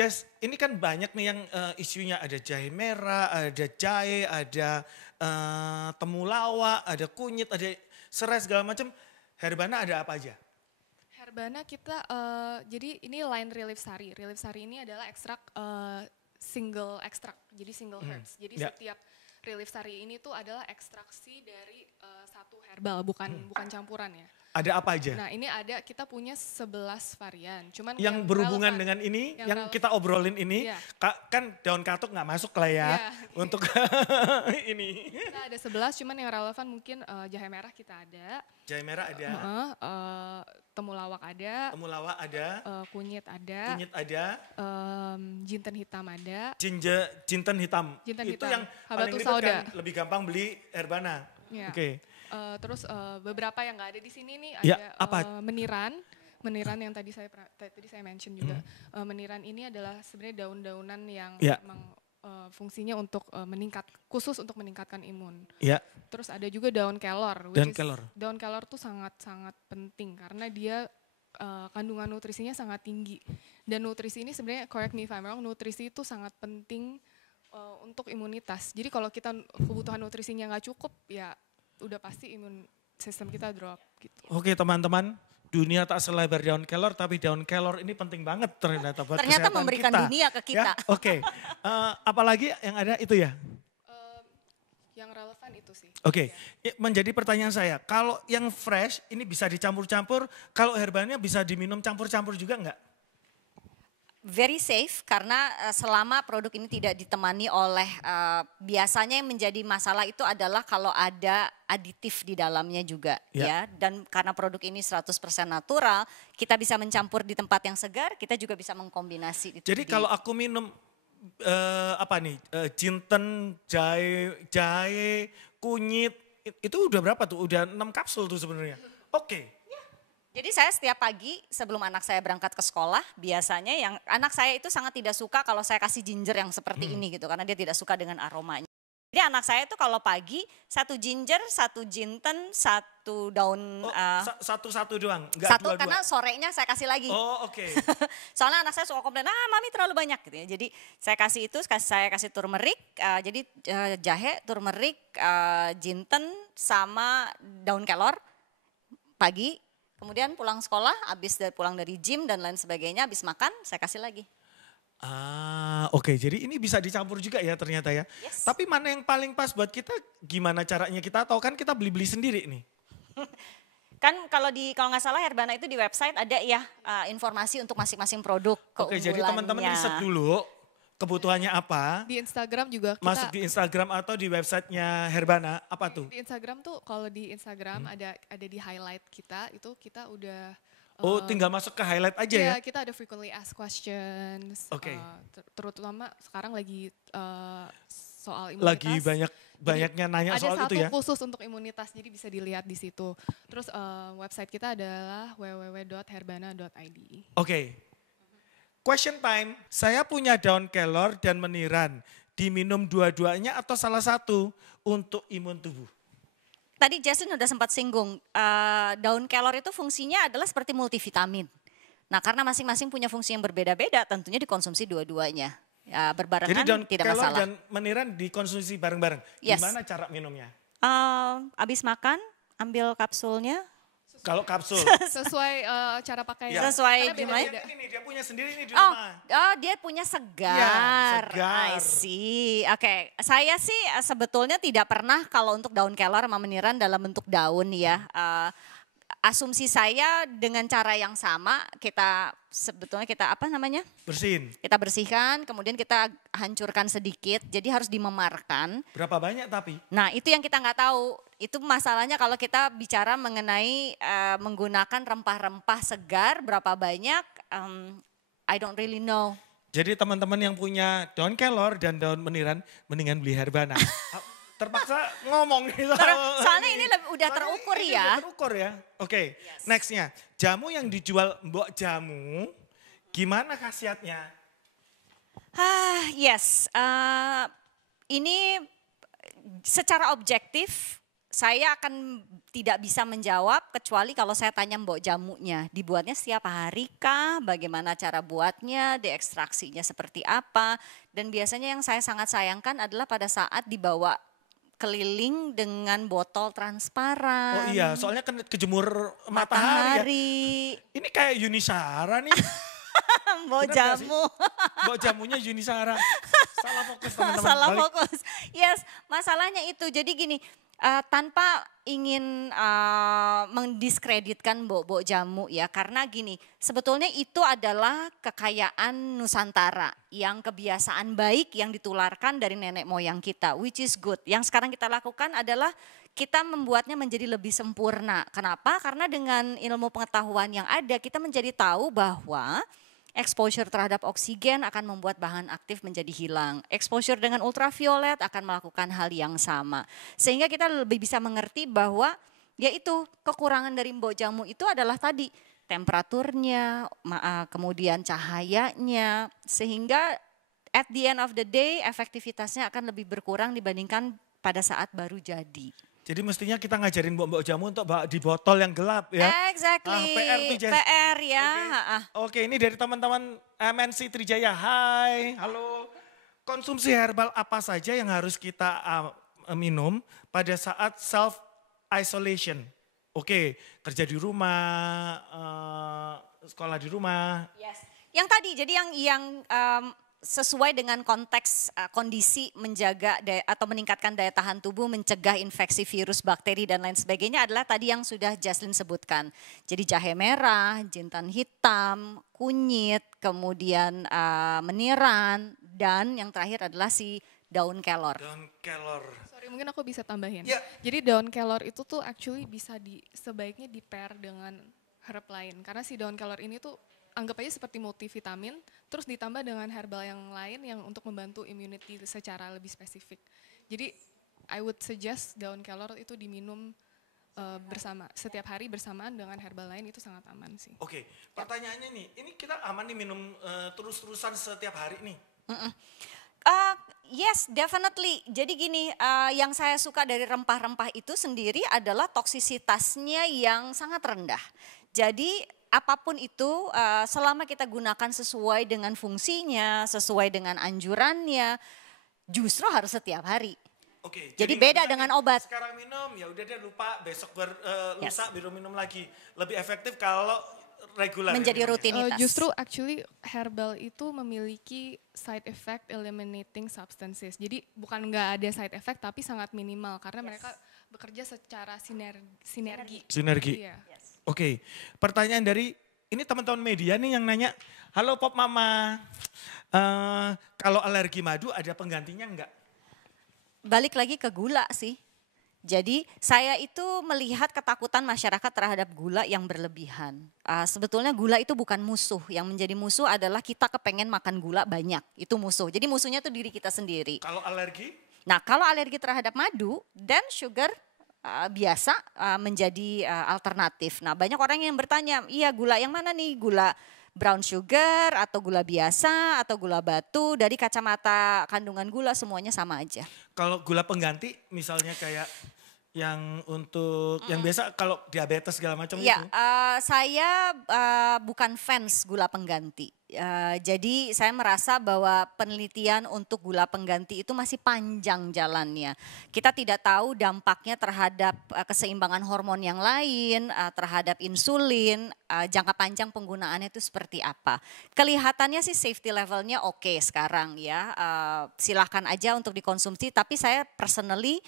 Jess, ini kan banyak nih yang isunya ada jahe merah, ada jahe, ada temulawak, ada kunyit, ada serai segala macam. Herbana ada apa aja? Herbana kita, jadi ini line Relief Sari. Relief Sari ini adalah ekstrak single ekstrak, jadi single herbs. Jadi setiap Relief Sari ini tuh adalah ekstraksi dari satu herbal, bukan campuran ya. Ada apa aja? Nah ini kita punya 11 varian. Cuman yang berhubungan dengan ini, yang kita obrolin ini, kan daun katuk nggak masuk lah ya untuk ini. Kita ada 11, cuman yang relevan mungkin jahe merah kita ada. Jahe merah ada. Temulawak ada. Temulawak ada. Kunyit ada. Kunyit ada. Jinten hitam ada. Jinten hitam. Jinten itu hitam. Yang paling ribet kan, lebih gampang beli Herbana. Ya. Oke. Terus beberapa yang nggak ada di sini nih ada meniran yang tadi saya mention juga. Meniran ini adalah sebenarnya daun-daunan yang memang fungsinya untuk khusus untuk meningkatkan imun. Ya. Terus ada juga daun kelor. Daun kelor tuh sangat-sangat penting karena dia kandungan nutrisinya sangat tinggi. Dan nutrisi ini sebenarnya, correct me if I'm wrong, nutrisi itu sangat penting untuk imunitas. Jadi kalau kita kebutuhan nutrisinya nggak cukup, ya udah pasti imun sistem kita drop gitu. Oke teman-teman, dunia tak selebar daun kelor, tapi daun kelor ini penting banget ternyata buat kesehatan memberikan kita. Dunia ke kita. Ya? Oke. Apalagi yang ada itu ya? Yang relevan itu sih. Oke. Menjadi pertanyaan saya, kalau yang fresh ini bisa dicampur-campur, kalau herbalnya bisa diminum campur-campur juga enggak? Very safe karena selama produk ini tidak ditemani oleh biasanya yang menjadi masalah itu adalah kalau ada aditif di dalamnya juga ya. Dan karena produk ini 100% natural, kita bisa mencampur di tempat yang segar, kita juga bisa mengkombinasi. Jadi kalau aku minum jinten, jahe, kunyit, itu udah berapa tuh? Udah 6 kapsul tuh sebenarnya. Oke. Jadi saya setiap pagi sebelum anak saya berangkat ke sekolah, biasanya yang anak saya itu sangat tidak suka kalau saya kasih ginger yang seperti ini gitu, karena dia tidak suka dengan aromanya. Jadi anak saya itu kalau pagi 1 ginger, 1 jinten, 1 daun. Satu doang? Enggak 1 karena sorenya saya kasih lagi. Oh oke. Soalnya anak saya suka komplain, mami terlalu banyak gitu ya. Jadi saya kasih itu, saya kasih turmeric, jadi jahe, turmeric, jinten sama daun kelor pagi. Kemudian pulang sekolah, pulang dari gym dan lain sebagainya, habis makan saya kasih lagi. Oke. Jadi ini bisa dicampur juga ya ternyata ya. Yes. Tapi mana yang paling pas buat kita, gimana caranya kita tahu, kan kita beli-beli sendiri nih. Kan kalau nggak salah Herbana itu di website ada ya informasi untuk masing-masing produk keunggulannya. Oke, jadi teman-teman riset dulu kebutuhannya apa. Di Instagram juga kita. Masuk di Instagram atau di websitenya Herbana, apa tuh? Di Instagram tuh, kalau di Instagram ada di highlight kita, itu kita udah. Tinggal masuk ke highlight aja ya? Iya, kita ada frequently asked questions. Oke. Terutama sekarang lagi soal imunitas. Lagi banyaknya nanya soal itu ya? Ada satu khusus untuk imunitas, jadi bisa dilihat di situ. Terus website kita adalah www.herbana.id. Oke. Question time, saya punya daun kelor dan meniran. Diminum dua-duanya atau salah satu untuk imun tubuh? Tadi Jason udah sempat singgung, daun kelor itu fungsinya adalah seperti multivitamin. Nah karena masing-masing punya fungsi yang berbeda-beda, tentunya dikonsumsi dua-duanya. Ya, berbarengan jadi daun tidak kelor masalah. Dan meniran dikonsumsi bareng-bareng. Yes. Gimana cara minumnya? Abis makan, ambil kapsulnya. Kalau kapsul? Sesuai cara pakai. Ya. Sesuai gimana? Ini dia punya sendiri nih di rumah. Dia punya segar. Ya, segar. I see. Oke, saya sih sebetulnya tidak pernah kalau untuk daun kelor sama meniran dalam bentuk daun ya. Asumsi saya dengan cara yang sama sebetulnya kita bersihin. Kita bersihkan, kemudian kita hancurkan sedikit, jadi harus dimemarkan. Berapa banyak tapi? Nah itu yang kita nggak tahu. Itu masalahnya kalau kita bicara mengenai menggunakan rempah-rempah segar berapa banyak, I don't really know. Jadi teman-teman yang punya daun kelor dan daun meniran mendingan beli Herbana. Terpaksa ngomong nih. Soalnya ini udah terukur ya. Udah terukur ya. Oke, nextnya. Jamu yang dijual Mbok Jamu, gimana khasiatnya? Yes, ini secara objektif saya akan tidak bisa menjawab kecuali kalau saya tanya Mbok jamunya. Dibuatnya setiap hari kah? Bagaimana cara buatnya? Diekstraksinya seperti apa? Dan biasanya yang saya sangat sayangkan adalah pada saat dibawa keliling dengan botol transparan. Oh iya, soalnya kan kejemur matahari. Ya. Ini kayak Yunisara nih. Mbok jamu. Mbok jamunya Yunisara. Salah fokus teman-teman. Salah fokus. Yes, masalahnya itu. Jadi gini, tanpa ingin mendiskreditkan Mbok jamu ya, karena gini, sebetulnya itu adalah kekayaan Nusantara yang kebiasaan baik yang ditularkan dari nenek moyang kita, which is good. Yang sekarang kita lakukan adalah kita membuatnya menjadi lebih sempurna. Kenapa? Karena dengan ilmu pengetahuan yang ada, kita menjadi tahu bahwa exposure terhadap oksigen akan membuat bahan aktif menjadi hilang. Exposure dengan ultraviolet akan melakukan hal yang sama. Sehingga kita lebih bisa mengerti bahwa yaitu kekurangan dari Mbok jamu itu adalah tadi temperaturnya, kemudian cahayanya. Sehingga at the end of the day efektivitasnya akan lebih berkurang dibandingkan pada saat baru jadi. Jadi mestinya kita ngajarin Mbok jamu untuk di botol yang gelap ya. Exactly. PR tuh Jess. PR ya. Oke, ini dari teman-teman MNC Trijaya. Hai, halo. Konsumsi herbal apa saja yang harus kita minum pada saat self isolation? Oke, kerja di rumah, sekolah di rumah. Yes. Yang tadi, jadi yang sesuai dengan konteks kondisi menjaga atau meningkatkan daya tahan tubuh, mencegah infeksi virus, bakteri dan lain sebagainya adalah tadi yang sudah Jaslyn sebutkan. Jadi jahe merah, jintan hitam, kunyit, kemudian meniran, dan yang terakhir adalah si daun kelor. Daun kelor. Sorry, mungkin aku bisa tambahin. Yeah. Jadi daun kelor itu tuh actually bisa sebaiknya di-pair dengan herb lain. Karena si daun kelor ini tuh anggap aja seperti multivitamin, terus ditambah dengan herbal yang lain yang untuk membantu immunity secara lebih spesifik. Jadi I would suggest daun kelor itu diminum setiap hari bersamaan dengan herbal lain, itu sangat aman sih. Oke, pertanyaannya nih, ini kita aman nih minum terus-terusan setiap hari nih? Yes, definitely. Jadi gini, yang saya suka dari rempah-rempah itu sendiri adalah toksisitasnya yang sangat rendah. Jadi apapun itu selama kita gunakan sesuai dengan fungsinya, sesuai dengan anjurannya, justru harus setiap hari. Oke, jadi beda dengan obat. Sekarang minum, ya udah deh lupa, besok lusa baru minum lagi. Lebih efektif kalau regular. Menjadi rutinitas. Justru actually herbal itu memiliki side effect eliminating substances. Jadi bukan nggak ada side effect tapi sangat minimal karena mereka bekerja secara sinergi. Sinergi. Iya. Oke, pertanyaan dari ini teman-teman media nih yang nanya, halo Pop Mama, kalau alergi madu ada penggantinya enggak? Balik lagi ke gula sih. Jadi saya itu melihat ketakutan masyarakat terhadap gula yang berlebihan. Sebetulnya gula itu bukan musuh, yang menjadi musuh adalah kita kepengen makan gula banyak, itu musuh. Jadi musuhnya itu diri kita sendiri. Kalau alergi? Nah kalau alergi terhadap madu, dan sugar biasa menjadi alternatif. Nah banyak orang yang bertanya, iya gula yang mana nih? Gula brown sugar atau gula biasa atau gula batu, dari kacamata kandungan gula semuanya sama aja. Kalau gula pengganti misalnya kayak yang untuk yang biasa kalau diabetes segala macam itu? Saya bukan fans gula pengganti. Jadi saya merasa bahwa penelitian untuk gula pengganti itu masih panjang jalannya. Kita tidak tahu dampaknya terhadap keseimbangan hormon yang lain, terhadap insulin, jangka panjang penggunaannya itu seperti apa. Kelihatannya sih safety levelnya oke sekarang ya. Silahkan aja untuk dikonsumsi, tapi saya personally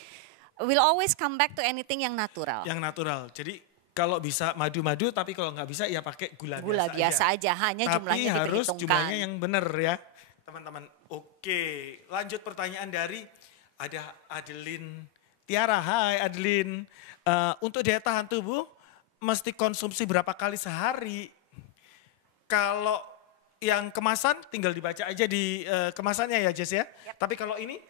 will always come back to anything yang natural. Yang natural, jadi kalau bisa madu-madu, tapi kalau nggak bisa ya pakai gula biasa aja. Hanya jumlahnya diperhitungkan. Tapi harus jumlahnya yang benar ya teman-teman. Oke, lanjut pertanyaan dari ada Adeline Tiara. Hai Adeline, untuk daya tahan tubuh mesti konsumsi berapa kali sehari? Kalau yang kemasan tinggal dibaca aja di kemasannya ya Jess ya. Yep. Tapi kalau ini?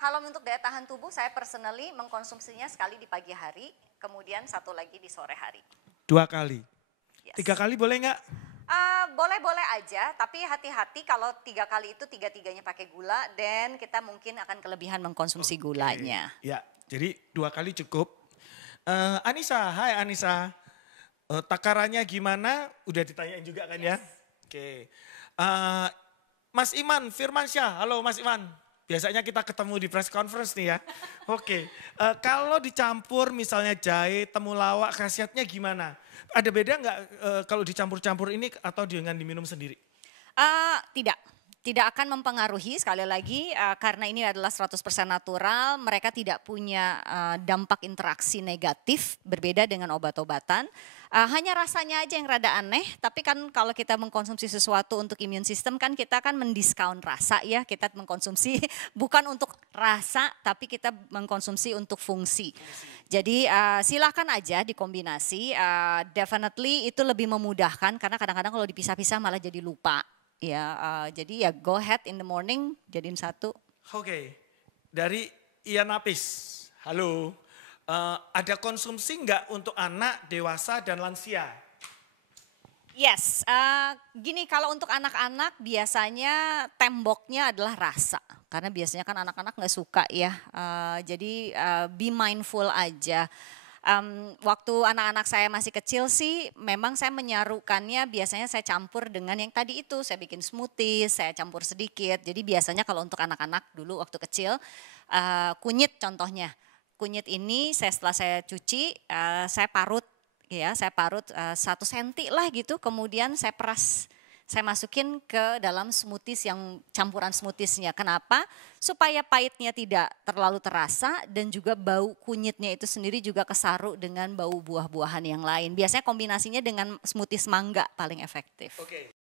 Kalau untuk daya tahan tubuh saya personally mengkonsumsinya sekali di pagi hari, kemudian satu lagi di sore hari. 2 kali? Yes. 3 kali boleh nggak? Boleh-boleh aja, tapi hati-hati kalau 3 kali itu 3-3-nya pakai gula, dan kita mungkin akan kelebihan mengkonsumsi gulanya. Ya, jadi 2 kali cukup. Anissa, hai Anissa. Takarannya gimana? Udah ditanyain juga kan ya? Oke. Mas Iman Firmansyah, halo Mas Iman. Biasanya kita ketemu di press conference nih ya. Oke. Kalau dicampur misalnya jahe, temulawak, khasiatnya gimana? Ada beda nggak kalau dicampur-campur ini atau dengan diminum sendiri? Tidak akan mempengaruhi sekali lagi karena ini adalah 100% natural, mereka tidak punya dampak interaksi negatif berbeda dengan obat-obatan. Hanya rasanya aja yang rada aneh, tapi kan kalau kita mengkonsumsi sesuatu untuk imun sistem kan kita kan mendiskon rasa ya, kita mengkonsumsi bukan untuk rasa tapi kita mengkonsumsi untuk fungsi. Jadi silakan aja dikombinasi, definitely itu lebih memudahkan karena kadang-kadang kalau dipisah-pisah malah jadi lupa. Ya, jadi ya go ahead in the morning jadiin satu. Oke, dari Ian Apis, halo. Ada konsumsi nggak untuk anak, dewasa dan lansia? Yes, gini kalau untuk anak-anak biasanya temboknya adalah rasa. Karena biasanya kan anak-anak nggak suka ya, jadi be mindful aja. Waktu anak-anak saya masih kecil sih memang saya menyarukannya biasanya saya campur dengan yang tadi itu, saya bikin smoothie, saya campur sedikit. Jadi biasanya kalau untuk anak-anak dulu waktu kecil, kunyit contohnya. Kunyit ini setelah saya cuci, saya parut ya, saya parut 1 senti lah gitu, kemudian saya peras. Saya masukin ke dalam smoothies yang campuran smoothiesnya. Kenapa? Supaya pahitnya tidak terlalu terasa dan juga bau kunyitnya itu sendiri juga kesaru dengan bau buah-buahan yang lain. Biasanya kombinasinya dengan smoothies mangga paling efektif. Oke,